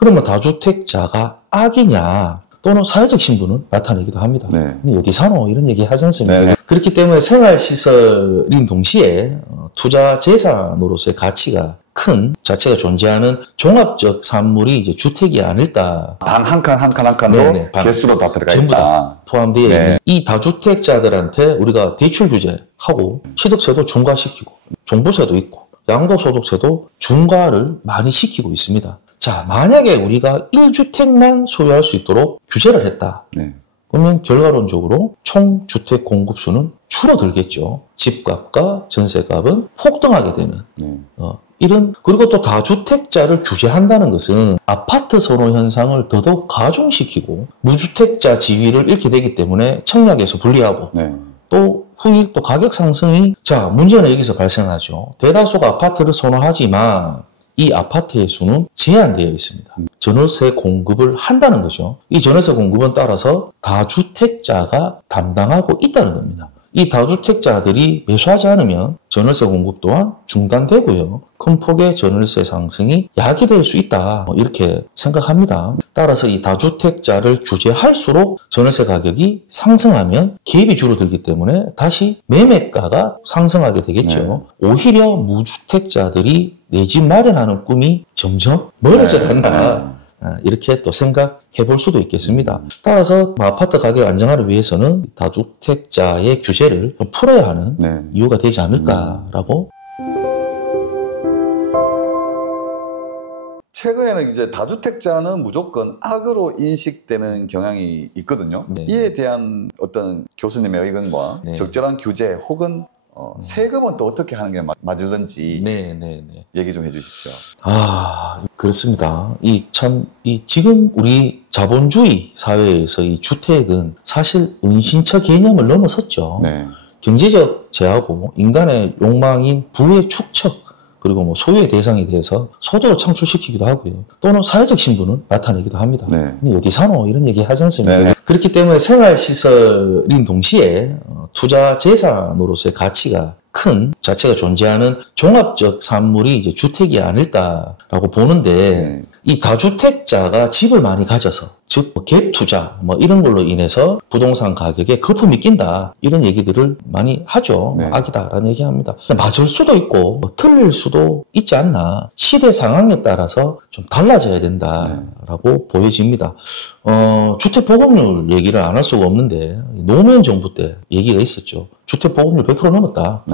그러면 다주택자가 악이냐 또는 사회적 신분을 나타내기도 합니다. 네. 어디 사노? 이런 얘기 하지 않습니까? 네. 그렇기 때문에 생활시설인 동시에 투자 재산으로서의 가치가 큰 자체가 존재하는 종합적 산물이 이제 주택이 아닐까. 방 한 칸 한 칸 한 칸도 개수로 다 들어가 전부 있다. 다 포함되어 있는 이 다주택자들한테 우리가 대출 규제하고 취득세도 중과시키고 종부세도 있고 양도소득세도 중과를 많이 시키고 있습니다. 자, 만약에 우리가 1주택만 소유할 수 있도록 규제를 했다. 그러면 결과론적으로 총 주택 공급수는 줄어들겠죠. 집값과 전세값은 폭등하게 되는 그리고 또 다주택자를 규제한다는 것은 아파트 선호 현상을 더더욱 가중시키고 무주택자 지위를 잃게 되기 때문에 청약에서 불리하고 또 후일 또 가격 상승이 자 문제는 여기서 발생하죠. 대다수가 아파트를 선호하지만 이 아파트의 수는 제한되어 있습니다. 전월세 공급을 한다는 거죠. 이 전월세 공급은 따라서 다주택자가 담당하고 있다는 겁니다. 이 다주택자들이 매수하지 않으면 전월세 공급 또한 중단되고요. 큰 폭의 전월세 상승이 야기될 수 있다. 이렇게 생각합니다. 따라서 이 다주택자를 규제할수록 전월세 가격이 상승하면 갭이 줄어들기 때문에 다시 매매가가 상승하게 되겠죠. 오히려 무주택자들이 내 집 마련하는 꿈이 점점 멀어져 간다. 이렇게 또 생각해 볼 수도 있겠습니다. 따라서 아파트 가격 안정화를 위해서는 다주택자의 규제를 좀 풀어야 하는 이유가 되지 않을까라고. 최근에는 이제 다주택자는 무조건 악으로 인식되는 경향이 있거든요. 이에 대한 어떤 교수님의 의견과 적절한 규제 혹은 세금은 또 어떻게 하는 게 맞을는지 얘기 좀 해주십시오. 그렇습니다. 지금 우리 자본주의 사회에서 이 주택은 사실 은신처 개념을 넘어섰죠. 경제적 제하고 인간의 욕망인 부의 축적 그리고 뭐 소유의 대상에 대해서 소득을 창출시키기도 하고요. 또는 사회적 신분을 나타내기도 합니다. 어디 사노? 이런 얘기 하지 않습니까? 그렇기 때문에 생활시설인 동시에 투자 재산으로서의 가치가 큰 자체가 존재하는 종합적 산물이 이제 주택이 아닐까라고 보는데 이 다주택자가 집을 많이 가져서 즉 갭 투자 이런 걸로 인해서 부동산 가격에 거품이 낀다 이런 얘기들을 많이 하죠. 악이다라는 얘기합니다. 맞을 수도 있고 틀릴 수도 있지 않나. 시대 상황에 따라서 좀 달라져야 된다라고 보여집니다. 주택 보급률 얘기를 안 할 수가 없는데 노무현 정부 때 얘기가 있었죠. 주택 보급률 100% 넘었다.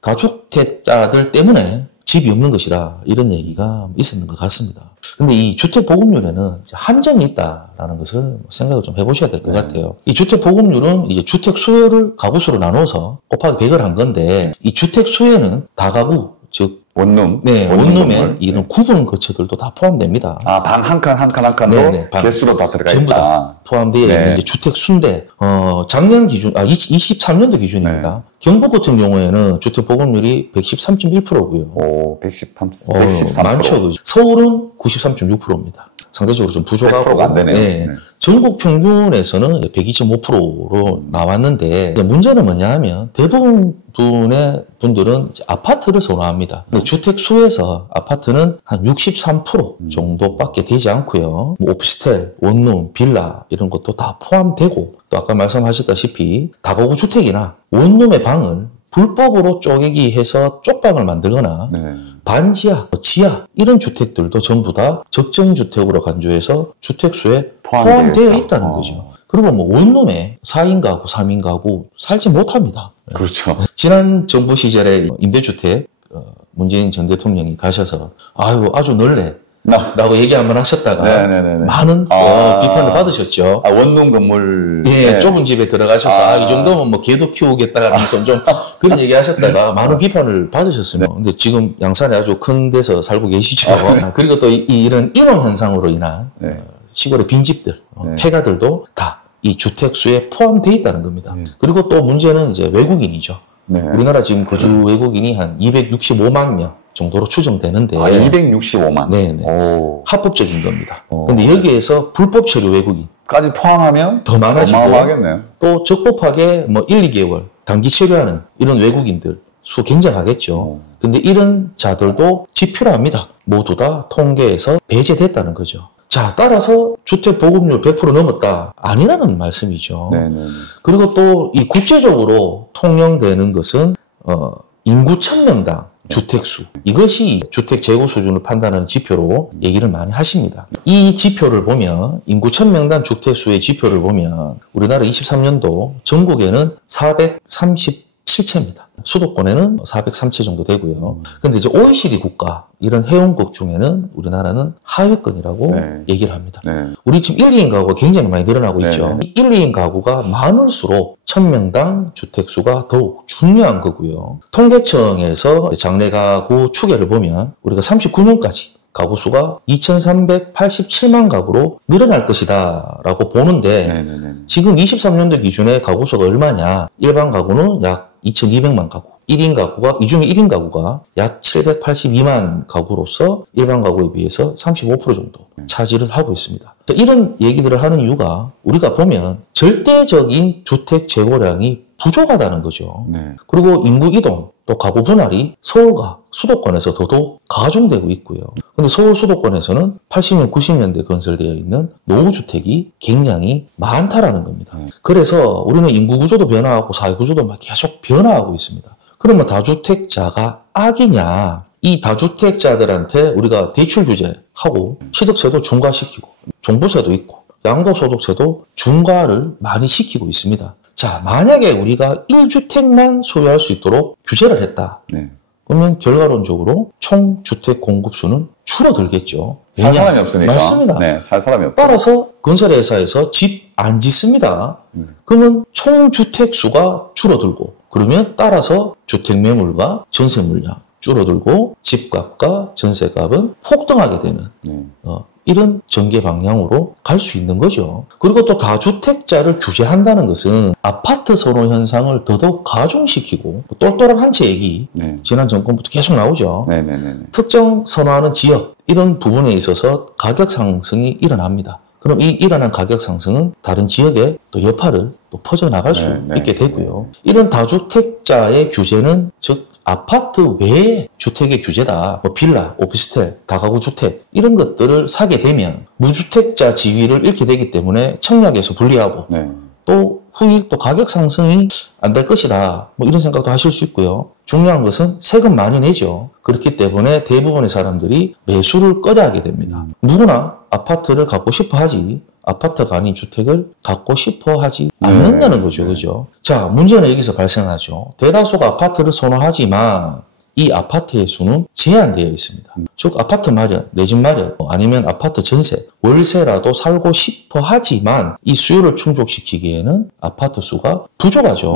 다주택자들 때문에 집이 없는 것이다. 이런 얘기가 있었는 것 같습니다. 근데 이 주택 보급률에는 한정이 있다라는 것을 생각을 좀 해보셔야 될 것 같아요. 이 주택 보급률은 이제 주택 수요를 가구 수로 나눠서 곱하기 100을 한 건데 이 주택 수요는 다가구 즉 원룸, 원룸에 이런 구분 거처들도 다 포함됩니다. 방 한 칸 한 칸 한 칸도 개수로 다 들어가 전부 있다. 다 포함되어 있는 주택 수인데 작년 기준 23년도 기준입니다. 경북 같은 경우에는 주택 보급률이 113.1%고요. 오, 113%. 많죠, 그죠? 서울은 93.6%입니다. 상대적으로 좀 부족하고 안 되네요. 전국 평균에서는 102.5%로 나왔는데 문제는 뭐냐 하면 대부분의 분들은 아파트를 선호합니다. 주택 수에서 아파트는 한 63% 정도밖에 되지 않고요. 오피스텔, 원룸, 빌라 이런 것도 다 포함되고 또 아까 말씀하셨다시피 다가구 주택이나 원룸의 방을 불법으로 쪼개기 해서 쪽방을 만들거나 반지하, 지하 이런 주택들도 전부 다 적정주택으로 간주해서 주택수에 포함되어 있다는 거죠. 그리고 뭐 원룸에 4인 가구, 3인 가구 살지 못합니다. 그렇죠. 지난 정부 시절에 임대주택 문재인 전 대통령이 가셔서 아주 넓네 라고 얘기 한번 하셨다가 많은 비판을 받으셨죠. 원룸 건물 좁은 집에 들어가셔서 이 정도면 뭐 개도 키우겠다 하면서 좀 그런 얘기 하셨다가 많은 비판을 받으셨습니다. 근데 지금 양산에 아주 큰 데서 살고 계시죠. 그리고 또 이런 인원 현상으로 인한 시골의 빈집들, 폐가들도 다 이 주택수에 포함되어 있다는 겁니다. 그리고 또 문제는 이제 외국인이죠. 우리나라 지금 거주 외국인이 한 265만 명 정도로 추정되는데 265만? 네네. 합법적인 겁니다. 근데 여기에서 불법 체류 외국인까지 포함하면 더 많아지고 어마어마하겠네요. 또 적법하게 뭐 1, 2개월 단기 체류하는 이런 외국인들 수 굉장하겠죠. 근데 이런 자들도 집 필요합니다. 모두 다 통계에서 배제됐다는 거죠. 자, 따라서 주택 보급률 100% 넘었다. 아니라는 말씀이죠. 네네. 그리고 또 이 국제적으로 통용되는 것은 인구 1000명당 주택수, 이것이 주택 재고 수준을 판단하는 지표로 얘기를 많이 하십니다. 이 지표를 보면, 인구 1000명당 주택수의 지표를 보면 우리나라 23년도 전국에는 437채입니다. 수도권에는 403채 정도 되고요. 근데 이제 OECD 국가, 이런 회원국 중에는 우리나라는 하위권이라고 얘기를 합니다. 우리 지금 1, 2인 가구가 굉장히 많이 늘어나고 있죠. 1, 2인 가구가 많을수록 1000명당 주택수가 더욱 중요한 거고요. 통계청에서 장래 가구 추계를 보면 우리가 39년까지 가구 수가 2387만 가구로 늘어날 것이다 라고 보는데 지금 23년도 기준에 가구 수가 얼마냐? 일반 가구는 약 2200만 가구, 1인 가구가, 이 중에 1인 가구가 약 782만 가구로서 일반 가구에 비해서 35% 정도 차지를 하고 있습니다. 이런 얘기들을 하는 이유가 우리가 보면 절대적인 주택 재고량이 부족하다는 거죠. 그리고 인구 이동, 또 가구 분할이 서울과 수도권에서 더더욱 가중되고 있고요. 근데 서울 수도권에서는 80년, 90년대 건설되어 있는 노후주택이 굉장히 많다라는 겁니다. 그래서 우리는 인구 구조도 변화하고 사회 구조도 막 계속 변화하고 있습니다. 그러면 다주택자가 악이냐? 이 다주택자들한테 우리가 대출 규제하고 취득세도 중과시키고 종부세도 있고 양도소득세도 중과를 많이 시키고 있습니다. 자, 만약에 우리가 1주택만 소유할 수 있도록 규제를 했다. 그러면 결과론적으로 총 주택 공급수는 줄어들겠죠. 살 사람이 없으니까. 맞습니다. 살 사람이 없다. 따라서 건설회사에서 집 안 짓습니다. 그러면 총 주택 수가 줄어들고, 그러면 따라서 주택 매물과 전세 물량 줄어들고 집값과 전세값은 폭등하게 되는 이런 전개 방향으로 갈 수 있는 거죠. 그리고 또 다주택자를 규제한다는 것은 아파트 선호 현상을 더더욱 가중시키고, 똘똘한 한 채 얘기 지난 정권부터 계속 나오죠. 특정 선호하는 지역, 이런 부분에 있어서 가격 상승이 일어납니다. 그럼 이 일어난 가격 상승은 다른 지역에 또 여파를 또 퍼져나갈 수 있게 되고요. 이런 다주택자의 규제는 즉 아파트 외의 주택의 규제다. 뭐 빌라, 오피스텔, 다가구 주택 이런 것들을 사게 되면 무주택자 지위를 잃게 되기 때문에 청약에서 불리하고 또 후일 또 가격 상승이 안 될 것이다. 뭐 이런 생각도 하실 수 있고요. 중요한 것은 세금 많이 내죠. 그렇기 때문에 대부분의 사람들이 매수를 꺼려하게 됩니다. 누구나 아파트를 갖고 싶어 하지 아파트가 아닌 주택을 갖고 싶어 하지 않는다는 거죠. 그죠? 자, 문제는 여기서 발생하죠. 대다수가 아파트를 선호하지만 이 아파트의 수는 제한되어 있습니다. 즉 아파트 마련, 내 집 마련, 아니면 아파트 전세, 월세라도 살고 싶어 하지만 이 수요를 충족시키기에는 아파트 수가 부족하죠.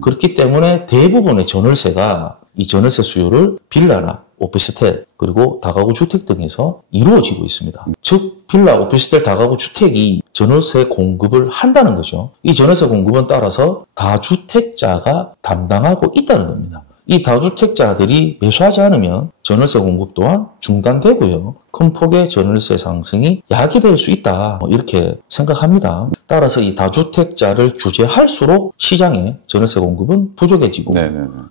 그렇기 때문에 대부분의 전월세가 이 전월세 수요를 빌라나 오피스텔 그리고 다가구 주택 등에서 이루어지고 있습니다. 즉 빌라, 오피스텔, 다가구 주택이 전월세 공급을 한다는 거죠. 이 전월세 공급은 따라서 다주택자가 담당하고 있다는 겁니다. 이 다주택자들이 매수하지 않으면 전월세 공급 또한 중단되고요. 큰 폭의 전월세 상승이 야기될 수 있다. 이렇게 생각합니다. 따라서 이 다주택자를 규제할수록 시장에 전월세 공급은 부족해지고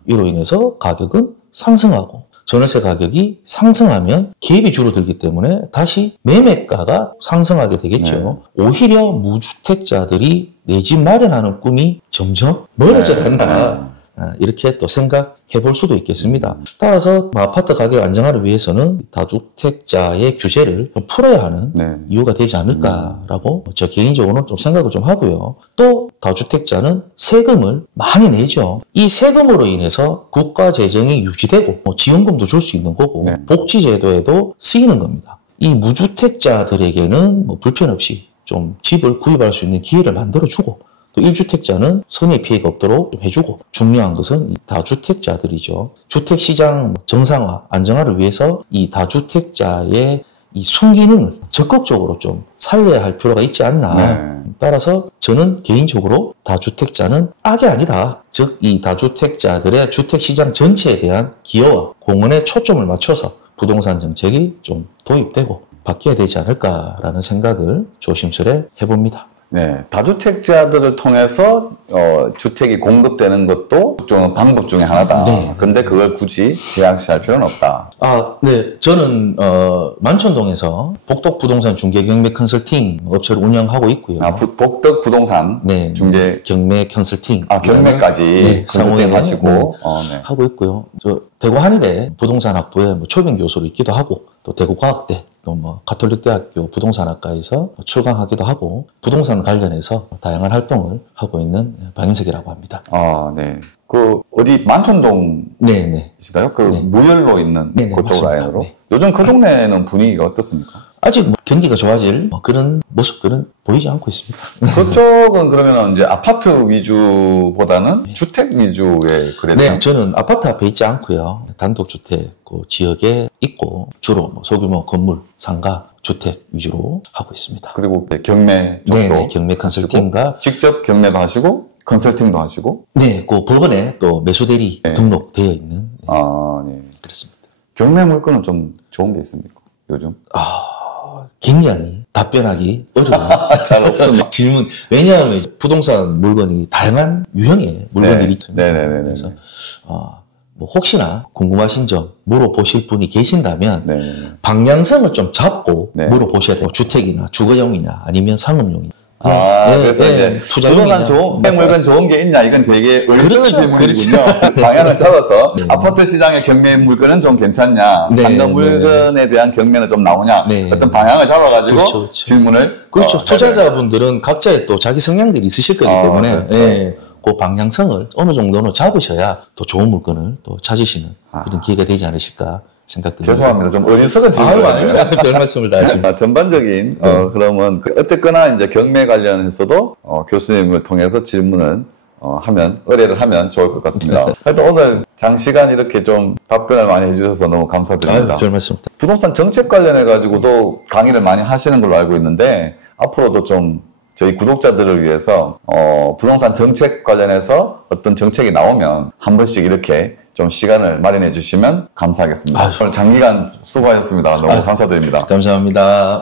이로 인해서 가격은 상승하고 전월세 가격이 상승하면 갭이 줄어들기 때문에 다시 매매가가 상승하게 되겠죠. 오히려 무주택자들이 내 집 마련하는 꿈이 점점 멀어져 간다. 이렇게 또 생각해 볼 수도 있겠습니다. 따라서 아파트 가격 안정화를 위해서는 다주택자의 규제를 좀 풀어야 하는 이유가 되지 않을까라고 저 개인적으로는 좀 생각을 좀 하고요. 또 다주택자는 세금을 많이 내죠. 이 세금으로 인해서 국가 재정이 유지되고 지원금도 줄 수 있는 거고 복지제도에도 쓰이는 겁니다. 이 무주택자들에게는 불편 없이 좀 집을 구입할 수 있는 기회를 만들어주고 또 1주택자는 손해 피해가 없도록 해주고 중요한 것은 이 다주택자들이죠. 주택시장 정상화, 안정화를 위해서 이 다주택자의 이 순기능을 적극적으로 좀 살려야 할 필요가 있지 않나. 따라서 저는 개인적으로 다주택자는 악이 아니다. 즉 이 다주택자들의 주택시장 전체에 대한 기여와 공헌에 초점을 맞춰서 부동산 정책이 좀 도입되고 바뀌어야 되지 않을까라는 생각을 조심스레 해봅니다. 네, 다주택자들을 통해서 주택이 공급되는 것도 좀 방법 중에 하나다. 네. 근데 그걸 굳이 제한시할 필요는 없다. 네. 저는 만촌동에서 복덕 부동산 중개 경매 컨설팅 업체를 운영하고 있고요. 복덕 부동산 네, 중개 경매 컨설팅. 경매까지 네, 컨설팅 하시고 네, 하고 있고요. 저 대구 한의대 부동산학부의 초빙 교수로 있기도 하고 또 대구과학대 또 가톨릭대학교 부동산학과에서 출강하기도 하고 부동산 관련해서 다양한 활동을 하고 있는 박인석이라고 합니다. 네. 그 어디 만촌동이신가요? 그 무열로 있는 그쪽 라인으로. 네. 요즘 그 동네는 분위기가 어떻습니까? 아직 경기가 좋아질 그런 모습들은 보이지 않고 있습니다. 그쪽은 그러면 이제 아파트 위주보다는 주택 위주의 그래도. 네, 저는 아파트 앞에 있지 않고요. 단독주택 그 지역에 있고 주로 소규모 건물, 상가, 주택 위주로 하고 있습니다. 그리고 경매 쪽도. 네, 경매 컨설팅과 직접 경매도 하시고 컨설팅도 하시고. 네, 그 법원에 또 매수대리 등록되어 있는. 네. 그렇습니다. 경매 물건은 좀 좋은 게 있습니까? 요즘? 굉장히 답변하기 어려운 잘 없습니다. 질문. 왜냐하면 부동산 물건이 다양한 유형의 물건들이 있습니다. 네네네. 그래서 뭐 혹시나 궁금하신 점 물어보실 분이 계신다면 방향성을 좀 잡고 물어보셔야 돼요. 주택이나 주거용이냐 아니면 상업용이냐. 그래서 이제 부동산 좋은 물건 좋은 게 있냐 이건 되게 의심스러운 질문이군요. 방향을 잡아서 아파트 시장의 경매 물건은 좀 괜찮냐, 상가 물건에 대한 경매는 좀 나오냐, 어떤 방향을 잡아가지고 질문을. 투자자분들은 각자의 또 자기 성향들이 있으실 거기 때문에 그 방향성을 어느 정도는 잡으셔야 또 좋은 물건을 또 찾으시는 그런 기회가 되지 않으실까. 생각됩니다. 죄송합니다. 좀 어리석은 질문을. 아닙니다. 별 말씀을 다 하십니다. 전반적인, 그러면, 어쨌거나 이제 경매 관련해서도, 교수님을 통해서 질문을, 의뢰를 하면 좋을 것 같습니다. 하여튼 오늘 장시간 이렇게 좀 답변을 많이 해주셔서 너무 감사드립니다. 별 말씀입니다. 부동산 정책 관련해가지고도 강의를 많이 하시는 걸로 알고 있는데, 앞으로도 좀 저희 구독자들을 위해서, 부동산 정책 관련해서 어떤 정책이 나오면 한 번씩 이렇게 좀 시간을 마련해 주시면 감사하겠습니다. 오늘 장기간 수고하셨습니다. 너무 감사드립니다. 감사합니다.